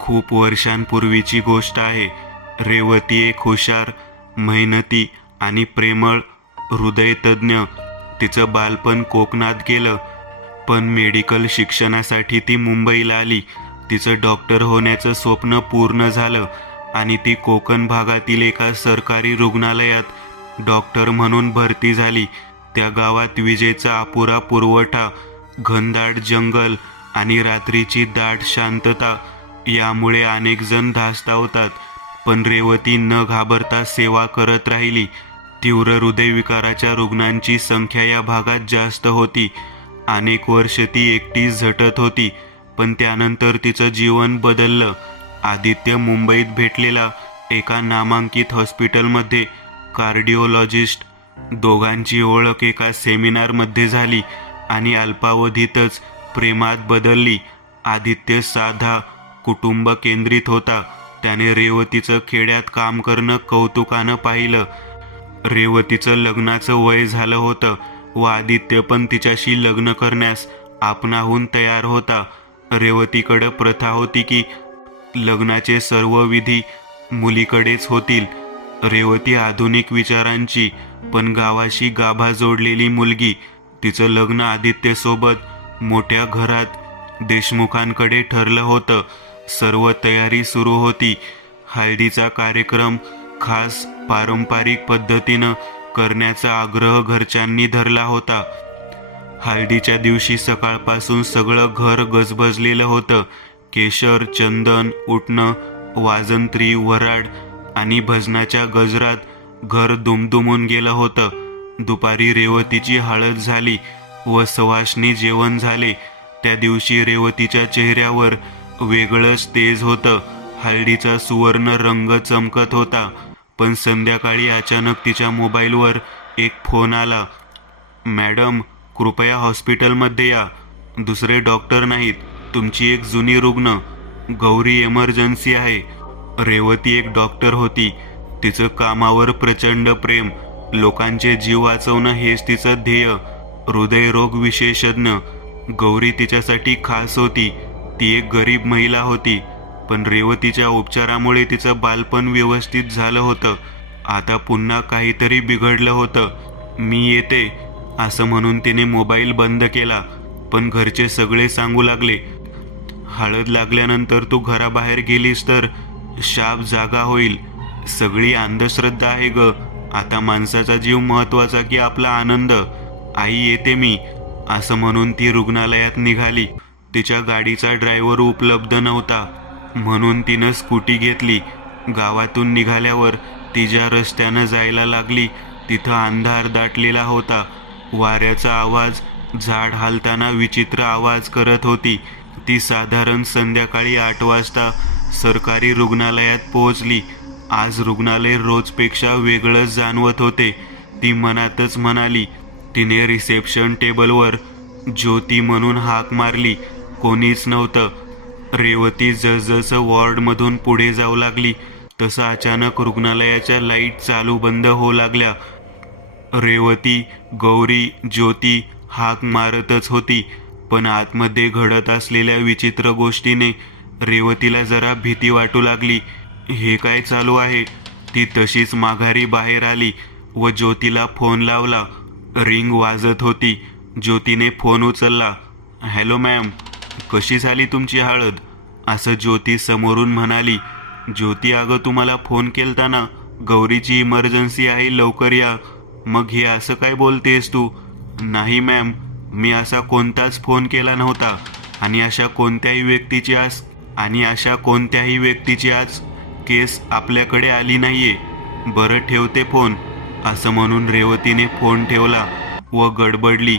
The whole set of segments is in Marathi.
खूप वर्षांपूर्वीची गोष्ट आहे. रेवती एक हुशार, मेहनती आणि प्रेमळ हृदयतज्ञ. तिचं बालपण कोकणात गेलं, पण मेडिकल शिक्षणासाठी ती मुंबईला आली. तिचं डॉक्टर होण्याचं स्वप्न पूर्ण झालं आणि ती कोकण भागातील एका सरकारी रुग्णालयात डॉक्टर म्हणून भरती झाली. त्या गावात विजेचा अपुरा पुरवठा, घनदाट जंगल आणि रात्रीची दाट शांतता यामुळे अनेक जण धास्तावतात. पण रेवती न घाबरता सेवा करत राहिली. तीव्र हृदयविकाराच्या रुग्णांची संख्या या भागात जास्त होती. अनेक वर्ष ती एकटीच झटत होती, पण त्यानंतर तिचं जीवन बदललं. आदित्य मुंबईत भेटलेला एका नामांकित हॉस्पिटलमध्ये कार्डिओलॉजिस्ट. दोघांची ओळख एका सेमिनारमध्ये झाली आणि अल्पावधीतच प्रेमात बदलली. आदित्य साधा, कुटुंब केंद्रित होता. त्याने रेवतीचं खेड्यात काम करणं कौतुकानं पाहिलं. रेवतीचं लग्नाचं वय झालं होतं व आदित्य पण तिच्याशी लग्न करण्यास आपणाहून तयार होता. रेवतीकडं प्रथा होती की लग्नाचे सर्व विधी मुलीकडेच होतील. रेवती आधुनिक विचारांची, पण गावाशी गाभा जोडलेली मुलगी. तिचं लग्न आदित्यसोबत मोठ्या घरात देशमुखांकडे ठरलं होतं. सर्व तयारी सुरू होती. हळदीचा कार्यक्रम खास पारंपरिक पद्धतीनं करण्याचा आग्रह घरच्यांनी धरला होता. हळदीच्या दिवशी सकाळपासून सगळं घर गजबजलेलं होतं. केशर, चंदन, उटणं, वाजंत्री, वऱ्हाड आणि भजनाच्या गजरात घर दुमदुमून गेलं होतं. दुपारी रेवतीची हळद झाली व सवाष्णी जेवण झाले. त्या दिवशी रेवतीच्या चेहऱ्यावर वेगळंच तेज होतं. हळदीचा सुवर्ण रंग चमकत होता. पण संध्याकाळी अचानक तिच्या मोबाईलवर एक फोन आला. मॅडम, कृपया हॉस्पिटलमध्ये या. दुसरे डॉक्टर नाहीत, तुमची एक जुनी रुग्ण गौरी इमर्जन्सी आहे. रेवती एक डॉक्टर होती. तिचं कामावर प्रचंड प्रेम. लोकांचे जीव वाचवणं हेच तिचं ध्येय. हृदयरोग विशेषज्ञ. गौरी तिच्यासाठी खास होती. ती एक गरीब महिला होती, पण रेवतीच्या उपचारामुळे तिचं बालपण व्यवस्थित झालं होतं. आता पुन्हा काहीतरी बिघडलं होतं. मी येते असं म्हणून तिने मोबाईल बंद केला. पण घरचे सगळे सांगू लागले, हळद लागल्यानंतर तू घराबाहेर गेलीस तर शाप जागा होईल. सगळी अंधश्रद्धा आहे ग. आता माणसाचा जीव महत्वाचा की आपला आनंद. आई येते मी असं म्हणून ती रुग्णालयात निघाली. तिच्या गाडीचा ड्रायव्हर उपलब्ध नव्हता, म्हणून तिनं स्कूटी घेतली. गावातून निघाल्यावर ती ज्या रस्त्यानं जायला लागली तिथं अंधार दाटलेला होता. वाऱ्याचा आवाज झाड हालताना विचित्र आवाज करत होती. ती साधारण संध्याकाळी 8 वाजता सरकारी रुग्णालयात पोहोचली. आज रुग्णालय रोजपेक्षा वेगळंच जाणवत होते. ती मनातच म्हणाली. तिने रिसेप्शन टेबलवर ज्योती म्हणून हाक मारली. कोणीच नव्हतं. रेवती जसजसं वॉर्डमधून पुढे जाऊ लागली तसं अचानक रुग्णालयाच्या लाईट चालू बंद होऊ लागल्या. रेवती, गौरी, ज्योती हाक मारतच होती, पण आतमध्ये घडत असलेल्या विचित्र गोष्टीने रेवतीला जरा भीती वाटू लागली. हे काय चालू आहे? ती तशीच माघारी बाहेर आली व ज्योतीला फोन लावला. रिंग वाजत होती. ज्योतीने फोन उचलला. हॅलो मॅम, कशी झाली तुमची हळद? असं ज्योती समोरून म्हणाली. ज्योती, अगं तुम्हाला फोन केलता ना, गौरीची इमर्जन्सी आहे, लवकर या. मग हे असं काय बोलतेस तू? नाही मॅम, मी असा कोणताच फोन केला नव्हता आणि अशा कोणत्याही व्यक्तीची आज केस आपल्याकडे आली नाहीये. बरं, ठेवते फोन. असं म्हणून रेवतीने फोन ठेवला व गडबडली.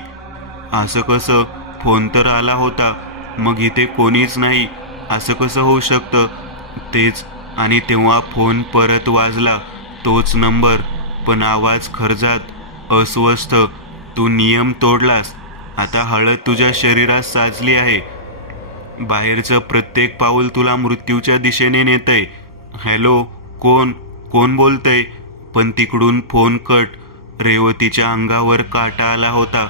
असं कसं? फोन तर आला होता. मग इथे कोणीच नाही, असं कसं होऊ शकतं? तेच. आणि तेव्हा फोन परत वाजला. तोच नंबर, पण आवाज खर्जात, अस्वस्थ. तू नियम तोडलास. आता हळद तुझ्या शरीरात साचली आहे. बाहेरचं प्रत्येक पाऊल तुला मृत्यूच्या दिशेने नेतंय. हॅलो, कोण बोलतंय? पण तिकडून फोन कट. रेवतीच्या अंगावर काटा आला होता.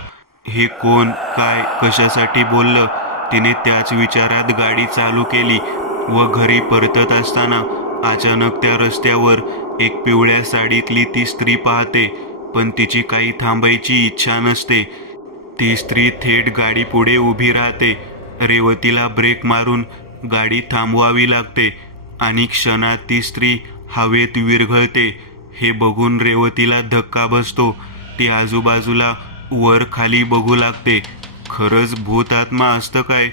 हे कोण, काय, कशासाठी बोललं? तिने त्याच विचारात गाडी चालू केली. व घरी परतत असताना अचानक त्या रस्त्यावर एक पिवळ्या साडीतली ती स्त्री पाहते, पण तिची काही थांबायची इच्छा नसते. ती स्त्री थेट गाडी पुढे उभी राहते. रेवतीला ब्रेक मारून गाडी थांबवावी लागते आणि क्षणात ती स्त्री हवेत विरघळते. हे बघून रेवतीला धक्का बसतो. ती आजूबाजूला वर खाली बघू लागते. खरंच भूत आत्मा असतं काय,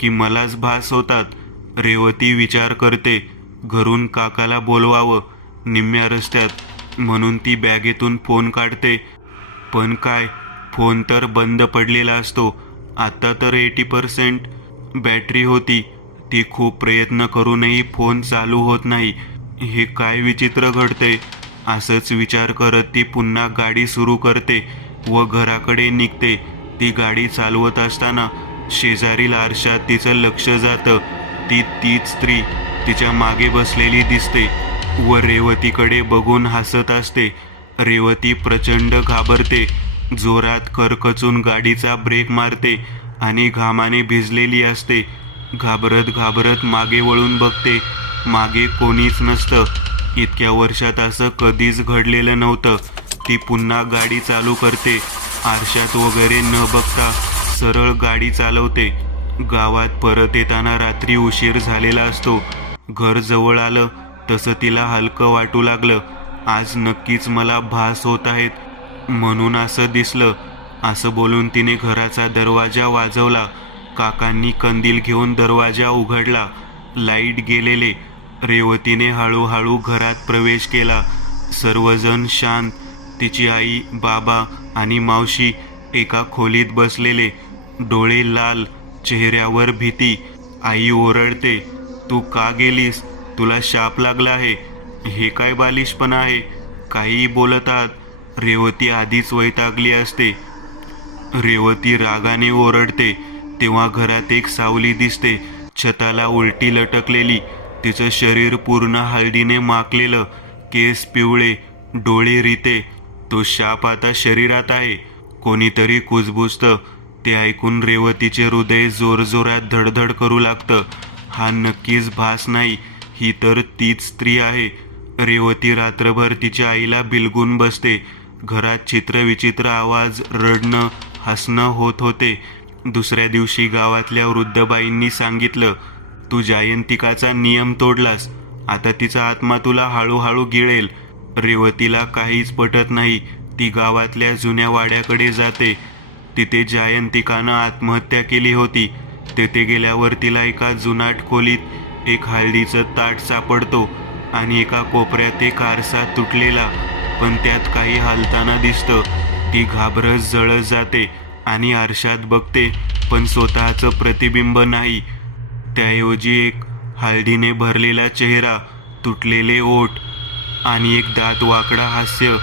की मलाच भास होतात? रेवती विचार करते. घरून काकाला बोलवावं निम्म्या रस्त्यात, म्हणून ती बॅगेतून फोन काढते. पण काय, फोन तर बंद पडलेला असतो. आता तर 80% बॅटरी होती. ती खूप प्रयत्न करूनही फोन चालू होत नाही. हे काय विचित्र घडते. असंच विचार करत ती पुन्हा गाडी सुरू करते व घराकडे निघते. ती गाडी चालवत असताना शेजारील आरशात तिचं लक्ष जातं. तीच स्त्री तिच्या मागे बसलेली दिसते व रेवतीकडे बघून हसत असते. रेवती प्रचंड घाबरते. जोरात करकचून गाडीचा ब्रेक मारते आणि घामाने भिजलेली असते. घाबरत घाबरत मागे वळून बघते. मागे कोणीच नसतं. इतक्या वर्षात असं कधीच घडलेलं नव्हतं. ती पुन्हा गाडी चालू करते. आरशात वगैरे न बघता सरळ गाडी चालवते. गावात परत येताना रात्री उशीर झालेला असतो. घर जवळ आलं तसं तिला हलकं वाटू लागलं. आज नक्कीच मला भास होत आहेत, म्हणून असं दिसलं. असं बोलून तिने घराचा दरवाजा वाजवला. काकांनी कंदील घेऊन दरवाजा उघडला. लाईट गेलेले. रेवतीने हळूहळू घरात प्रवेश केला. सर्वजण शांत. तिची आई, बाबा आणि मावशी एका खोलीत बसलेले. डोळे लाल, चेहऱ्यावर भीती. आई ओरडते, तू का गेलीस? तुला शाप लागला आहे. हे काय बालिशपणा आहे? काहीही बोलत आहात. रेवती आधीच वैतागली असते. रेवती रागाने ओरडते तेव्हा घरात एक सावली दिसते. छताला उलटी लटकलेली. तिचं शरीर पूर्ण हळदीने माखलेलं. केस पिवळे, डोळे रिते. तो शाप आता शरीरात आहे. कोणीतरी कुजबुजतं. ते ऐकून रेवतीचे हृदय जोरजोरात धडधड करू लागतं. हा नक्कीच भास नाही, ही तर तीच स्त्री आहे. रेवती रात्रभर तिच्या आईला बिलगून बसते. घरात चित्रविचित्र आवाज, रडणं, हसणं होत होते. दुसऱ्या दिवशी गावातल्या वृद्धबाईंनी सांगितलं, तू जायंतिकाचा नियम तोडलास. आता तिचा आत्मा तुला हळूहळू गिळेल. रेवतीला काहीच पटत नाही. ती गावातल्या जुन्या वाड्याकडे जाते. तिथे जायंतिकानं आत्महत्या केली होती. तेथे गेल्यावर तिला एका जुनाट खोलीत एक हळदीचं ताट सापडतो आणि एका कोपऱ्यात एक आरसा तुटलेला, पण त्यात काही हलताना दिसतं. ती घाबरत जळत जाते आणि आरशात बघते, पण स्वतःचं प्रतिबिंब नाही. त्याऐवजी एक हळदीने भरलेला चेहरा, तुटलेले ओठ आणि एक दात वाकडा हास्य.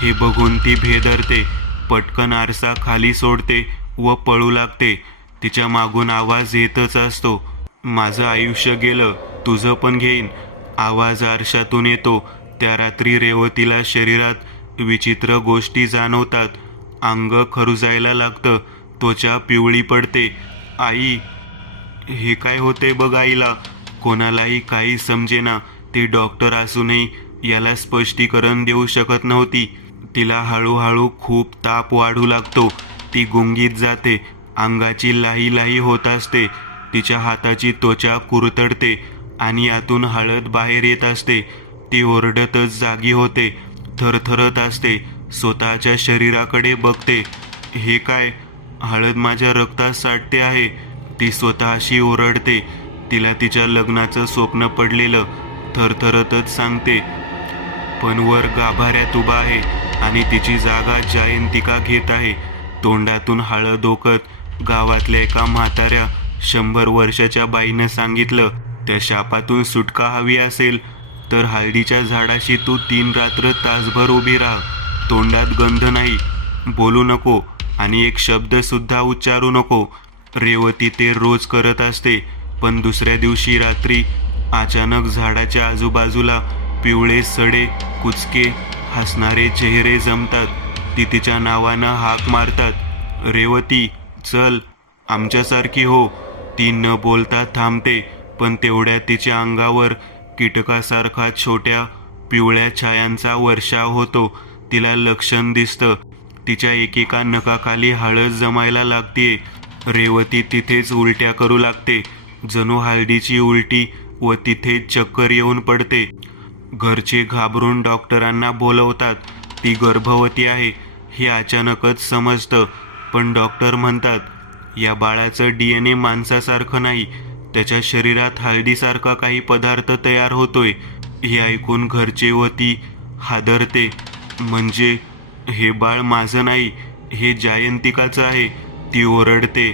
हे बघून ती भेदरते. पटकन आरसा खाली सोडते व पळू लागते. तिच्या मागून आवाज येतच असतो, माझं आयुष्य गेलं, तुझं पण घेईन. आवाज आरशातून येतो. त्या रात्री रेवतीला शरीरात विचित्र गोष्टी जाणवतात. अंग खरुजायला लागतं. त्वचा पिवळी पडते. आई, हे काय होते बघ आईला. कोणालाही काही समजेना. ती डॉक्टर असूनही याला स्पष्टीकरण देऊ शकत नव्हती. तिला हळूहळू खूप ताप वाढू लागतो. ती गुंगीत जाते. अंगाची लाही लाही होत असते. तिच्या हाताची त्वचा कुरतडते आणि यातून हळद बाहेर येत असते. ती ओरडतच जागी होते. थरथरत असते. स्वतःच्या शरीराकडे बघते. हे काय, हळद माझ्या रक्तात साठते आहे. ती स्वतःशी ओरडते. तिला तिच्या लग्नाचं स्वप्न पडलेलं. थरथरतच सांगते, पण वर गाभाऱ्यात उभा आहे आणि तिची जागा जायंतिका घेत आहे. तोंडातून हळद ओकत गावातल्या एका म्हाताऱ्या 100 वर्षाच्या बाईनं सांगितलं, त्या शापातून सुटका हवी असेल तर हळदीच्या झाडाशी तू 3 रात्र तासभर उभी राहा. तोंडात गंध नाही, बोलू नको आणि एक शब्द सुद्धा उच्चारू नको. रेवती ते रोज करत असते. पण दुसऱ्या दिवशी रात्री अचानक झाडाच्या आजूबाजूला पिवळे सडे, कुचके, हसणारे चेहरे जमतात. ती तिच्या नावानं हाक मारतात, रेवती चल, आमच्यासारखी हो. ती न बोलता थांबते, पण तेवढ्यात तिच्या अंगावर कीटकासारखा छोट्या पिवळ्या छायांचा वर्षाव होतो. तिला लक्षण दिसतं. तिच्या एकेका नखाखाली हळद जमायला लागते. रेवती तिथेच उलट्या करू लागते, जणू हळदीची उलटी, व तिथेच चक्कर येऊन पडते. घरचे घाबरून डॉक्टरांना बोलवतात. ती गर्भवती आहे हे अचानकच समजतं, पण डॉक्टर म्हणतात, या बाळाचं DNA माणसासारखं नाही, त्याच्या शरीरात हळदीसारखा काही पदार्थ तयार होतोय. हे ऐकून घरचे व ती हादरते. म्हणजे हे बाळ माझं नाही, हे जयंतिकाचं आहे, ती ओरडते.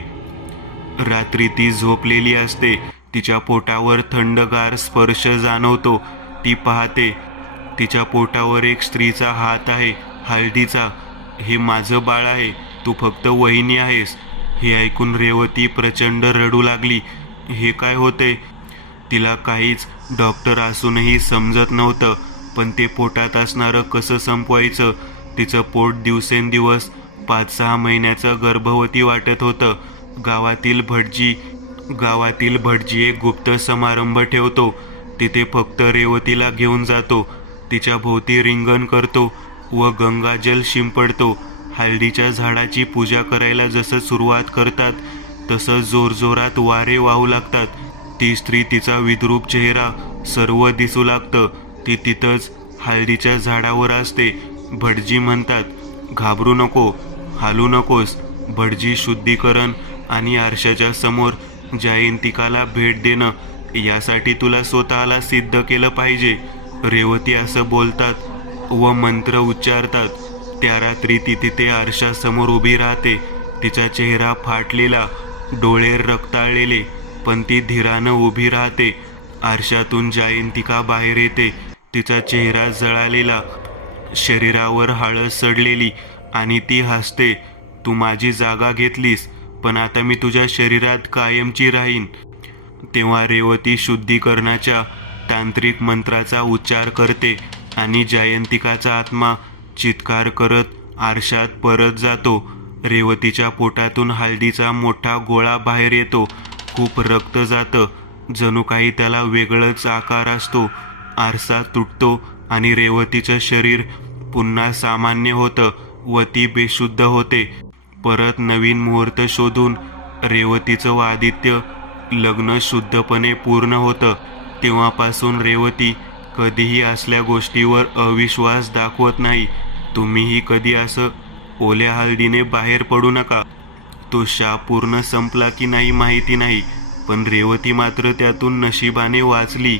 रात्री ती झोपलेली असते. तिच्या पोटावर थंडगार स्पर्श जाणवतो. ती पाहते, तिच्या पोटावर एक स्त्रीचा हात आहे, हळदीचा. हे माझं बाळ आहे, तू फक्त वहिनी आहेस. हे ऐकून रेवती प्रचंड रडू लागली. हे काय होते? तिला काहीच डॉक्टर असूनही समजत नव्हतं. पण ते पोटात असणारं कसं संपवायचं? तिचं पोट दिवसेंदिवस 5-6 महिन्याचं गर्भवती वाटत होतं. गावातील भटजी एक गुप्त समारंभ ठेवतो. तिथे फक्त रेवतीला घेऊन जातो. तिच्या भोवती रिंगण करतो व गंगाजल शिंपडतो. हळदीच्या झाडाची पूजा करायला जसं सुरुवात करतात, तसं जोरजोरात वारे वाहू लागतात. ती स्त्री, तिचा विद्रूप चेहरा सर्व दिसू लागतं. ती तिथंच हळदीच्या झाडावर असते. भटजी म्हणतात, घाबरू नको, हालू नकोस. भटजी शुद्धीकरण आणि आरशाच्या समोर जयंतिकाला भेट देणं, यासाठी तुला स्वतःला सिद्ध केलं पाहिजे. रेवती असं बोलतात व मंत्र उच्चारतात. त्या रात्री ती तिथे आरशासमोर उभी राहते. तिचा चेहरा फाटलेला, डोळे रक्ताळलेले, पण ती धीरानं उभी राहते. आरशातून जयंतिका बाहेर येते. तिचा चेहरा जळालेला, शरीरावर हळद सडलेली, आणि ती हसते. तू माझी जागा घेतलीस, पण आता मी तुझ्या शरीरात कायमची राहीन. तेव्हा रेवती शुद्धीकरणाच्या तांत्रिक मंत्राचा उच्चार करते आणि जयंतिकाचा आत्मा चित्कार करत आरशात परत जातो. रेवतीच्या पोटातून हळदीचा मोठा गोळा बाहेर येतो. खूप रक्त जातं, जणू काही त्याला वेगळंच आकार असतो. आरसा तुटतो आणि रेवतीचं शरीर पुन्हा सामान्य होतं व ती बेशुद्ध होते. परत नवीन मुहूर्त शोधून रेवतीचं व आदित्य लग्न शुद्धपणे पूर्ण होतं. तेव्हापासून रेवती कधीही असल्या गोष्टीवर अविश्वास दाखवत नाही. तुम्हीही कधी असं ओल्या हळदीने बाहेर पडू नका. तो शाप पूर्ण संपला की नाही माहिती नाही, पण रेवती मात्र त्यातून नशिबाने वाचली.